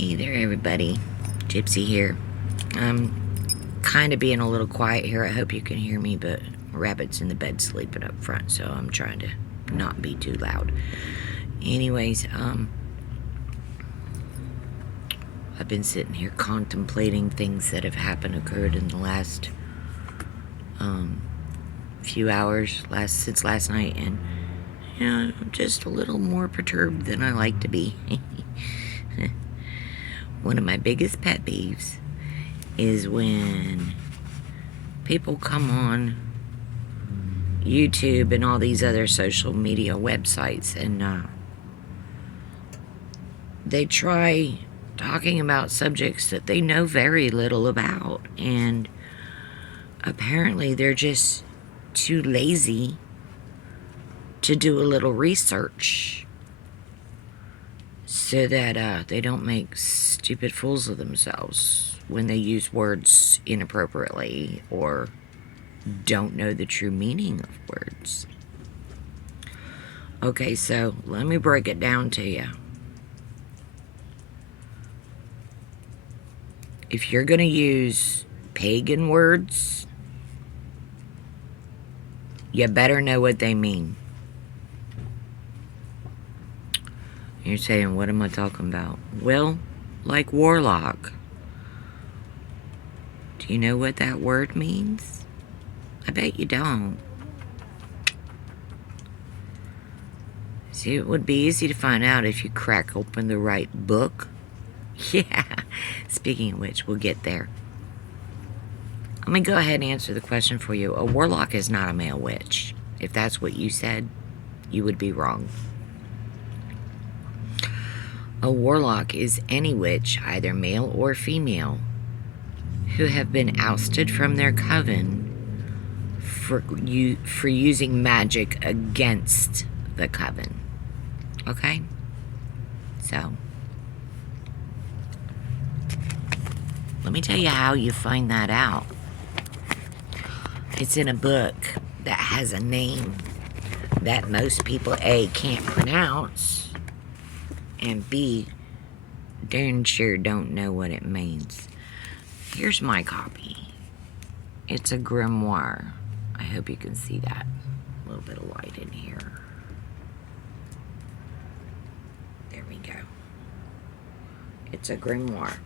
Hey there, everybody. Gypsy here. I'm kind of being a little quiet here. I hope you can hear me, but Rabbit's in the bed sleeping up front, so I'm trying to not be too loud. Anyways, I've been sitting here contemplating things that have occurred in the last few hours, since last night, and I'm just a little more perturbed than I like to be. One of my biggest pet peeves is when people come on YouTube and all these other social media websites and they try talking about subjects that they know very little about, and apparently they're just too lazy to do a little research so that they don't make stupid fools of themselves when they use words inappropriately or don't know the true meaning of words. Okay, so let me break it down to you. If you're going to use pagan words, you better know what they mean. You're saying, what am I talking about? Well, like warlock. Do you know what that word means? I bet you don't. See, it would be easy to find out if you crack open the right book. Yeah. Speaking of which, we'll get there. Let me go ahead and answer the question for you. A warlock is not a male witch. If that's what you said, you would be wrong. A warlock is any witch, either male or female, who have been ousted from their coven for using magic against the coven. Okay? So, let me tell you how you find that out. It's in a book that has a name that most people, A, can't pronounce, and B, darn sure don't know what it means. Here's my copy. It's a grimoire. I hope you can see that. A little bit of light in here. There we go. It's a grimoire.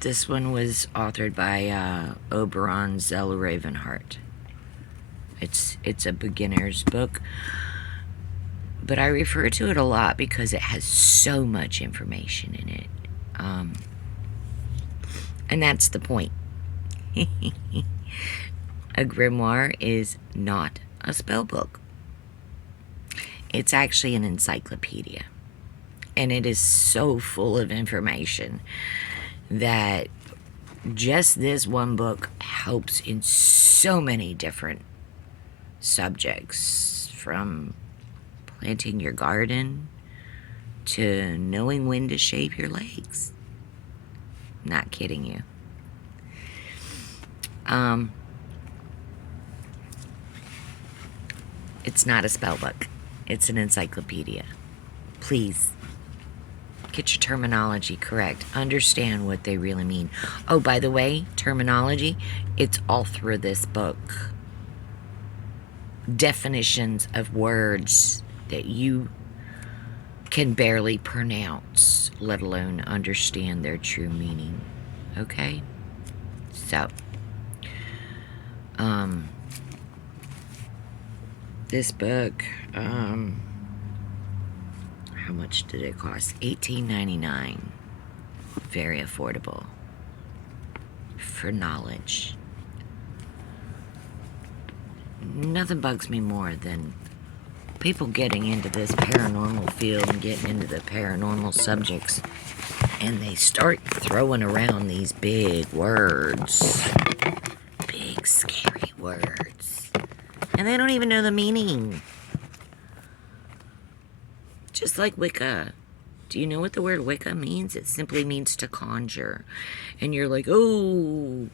This one was authored by Oberon Zell Ravenheart. It's a beginner's book, but I refer to it a lot because it has so much information in it. And that's the point. A grimoire is not a spell book. It's actually an encyclopedia. And it is so full of information that just this one book helps in so many different subjects, from planting your garden to knowing when to shave your legs. Not kidding you. It's not a spell book. It's an encyclopedia. Please get your terminology correct. Understand what they really mean. Oh, by the way, terminology, it's all through this book. Definitions of words that you can barely pronounce, let alone understand their true meaning. Okay? So, this book, how much did it cost? $18.99. Very affordable for knowledge. Nothing bugs me more than people getting into this paranormal field and getting into the paranormal subjects, and they start throwing around these big words. Big, scary words. And they don't even know the meaning. Just like Wicca. Do you know what the word Wicca means? It simply means to conjure. And you're like, oh.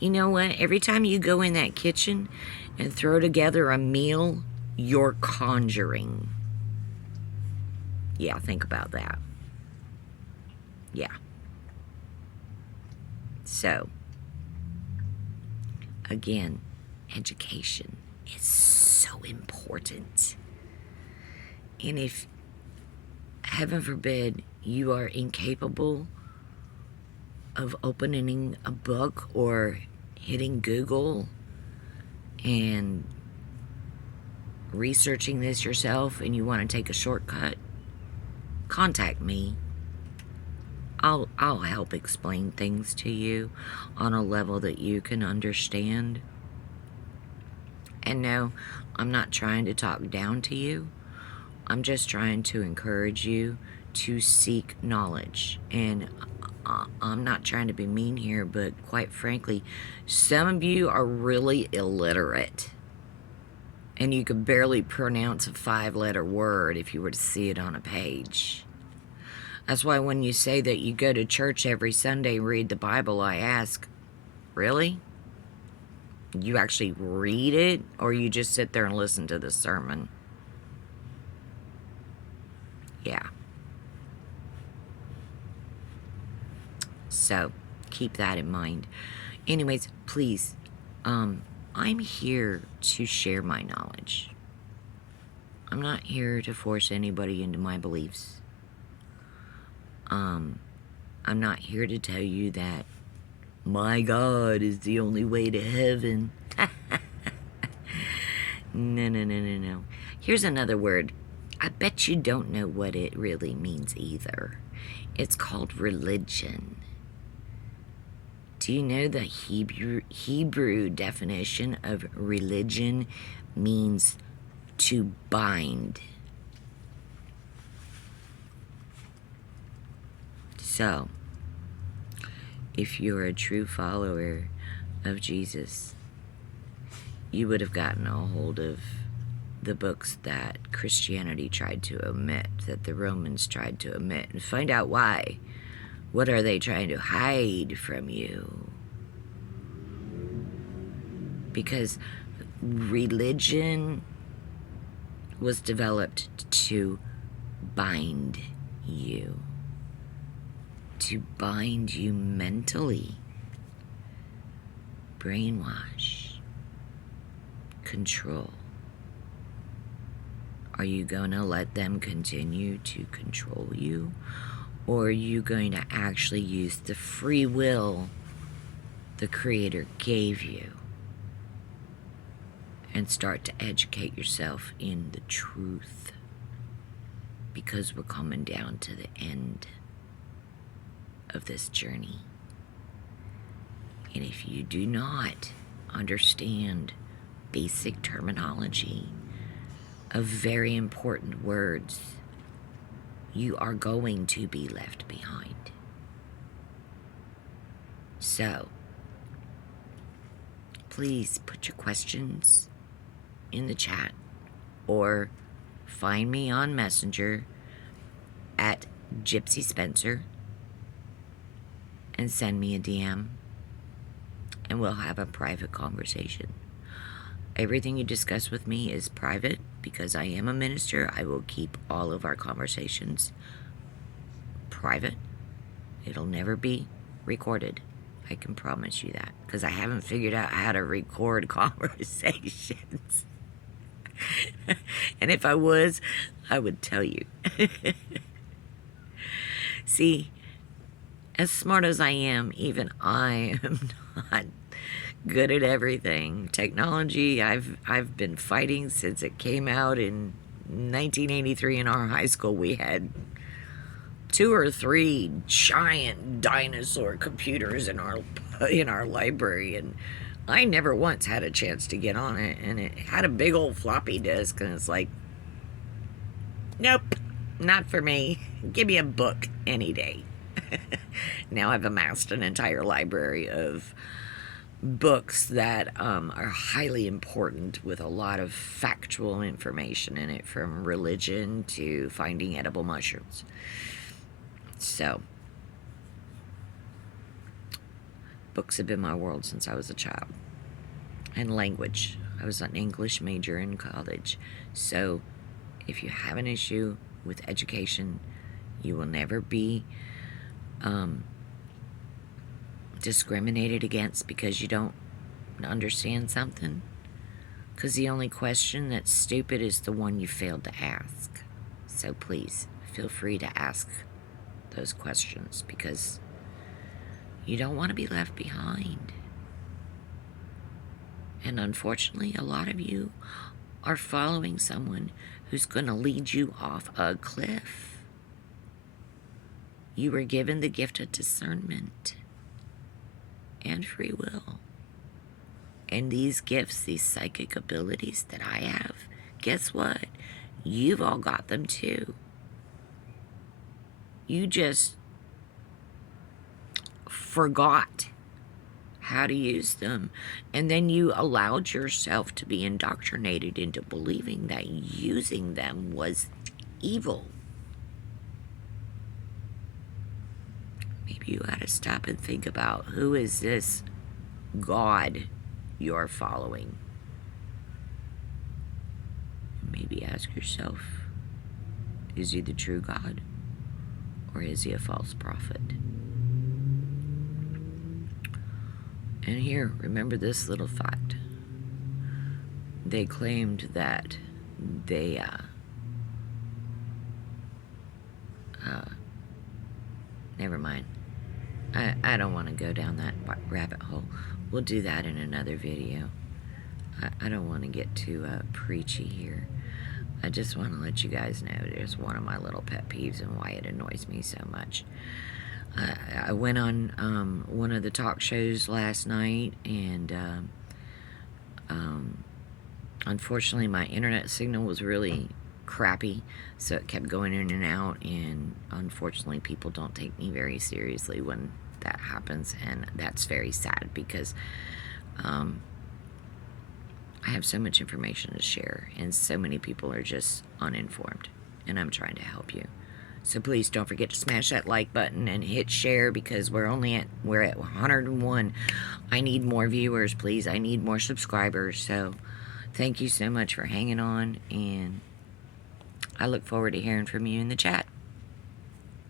You know what? Every time you go in that kitchen and throw together a meal you're conjuring. Yeah, think about that. Yeah. So, again, education is so important. And if, heaven forbid, you are incapable of opening a book or hitting Google and researching this yourself, and you want to take a shortcut, contact me. I'll help explain things to you on a level that you can understand. And no, I'm not trying to talk down to you. I'm just trying to encourage you to seek knowledge. And I'm not trying to be mean here, but quite frankly, some of you are really illiterate. And you could barely pronounce a 5-letter word if you were to see it on a page. That's why when you say that you go to church every Sunday and read the Bible, I ask, really? You actually read it, or you just sit there and listen to the sermon? Yeah. So, keep that in mind. Anyways, please, I'm here to share my knowledge. I'm not here to force anybody into my beliefs. I'm not here to tell you that my God is the only way to heaven. No. Here's another word. I bet you don't know what it really means either. It's called religion. Do you know the Hebrew definition of religion means to bind? So, if you're a true follower of Jesus, you would have gotten a hold of the books that Christianity tried to omit, that the Romans tried to omit, and find out why. What are they trying to hide from you? Because religion was developed to bind you. To bind you mentally. Brainwash. Control. Are you going to let them continue to control you? Or are you going to actually use the free will the Creator gave you and start to educate yourself in the truth? Because we're coming down to the end of this journey. And if you do not understand basic terminology of very important words, you are going to be left behind. So, please put your questions in the chat or find me on Messenger at Gypsy Spencer and send me a DM and we'll have a private conversation. Everything you discuss with me is private because I am a minister. I will keep all of our conversations private. It'll never be recorded. I can promise you that, because I haven't figured out how to record conversations. And if I was, I would tell you. See, as smart as I am, even I am not good at everything. Technology, I've been fighting since it came out in 1983 in our high school. We had 2 or 3 giant dinosaur computers in our library, and I never once had a chance to get on it, and it had a big old floppy disk, and it's like, nope, not for me. Give me a book any day. Now I've amassed an entire library of books that are highly important, with a lot of factual information in it, from religion to finding edible mushrooms. So, books have been my world since I was a child. And language. I was an English major in college. So if you have an issue with education, you will never be discriminated against because you don't understand something. Because the only question that's stupid is the one you failed to ask. So please, feel free to ask those questions because you don't want to be left behind. And unfortunately, a lot of you are following someone who's going to lead you off a cliff. You were given the gift of discernment and free will. And these gifts, these psychic abilities that I have, guess what? You've all got them too. You just forgot how to use them. And then you allowed yourself to be indoctrinated into believing that using them was evil. Maybe you ought to stop and think about, who is this God you're following? Maybe ask yourself, is he the true God, or is he a false prophet? And here, remember this little fact. They claimed that they never mind. I don't want to go down that rabbit hole. We'll do that in another video. I don't want to get too preachy here. I just want to let you guys know there's one of my little pet peeves and why it annoys me so much. I went on one of the talk shows last night, and unfortunately my internet signal was really crappy, so it kept going in and out, and unfortunately people don't take me very seriously when that happens, and that's very sad because I have so much information to share, and so many people are just uninformed, and I'm trying to help you. So please don't forget to smash that like button and hit share, because we're at 101. I need more viewers, please. I need more subscribers. So thank you so much for hanging on, and I look forward to hearing from you in the chat.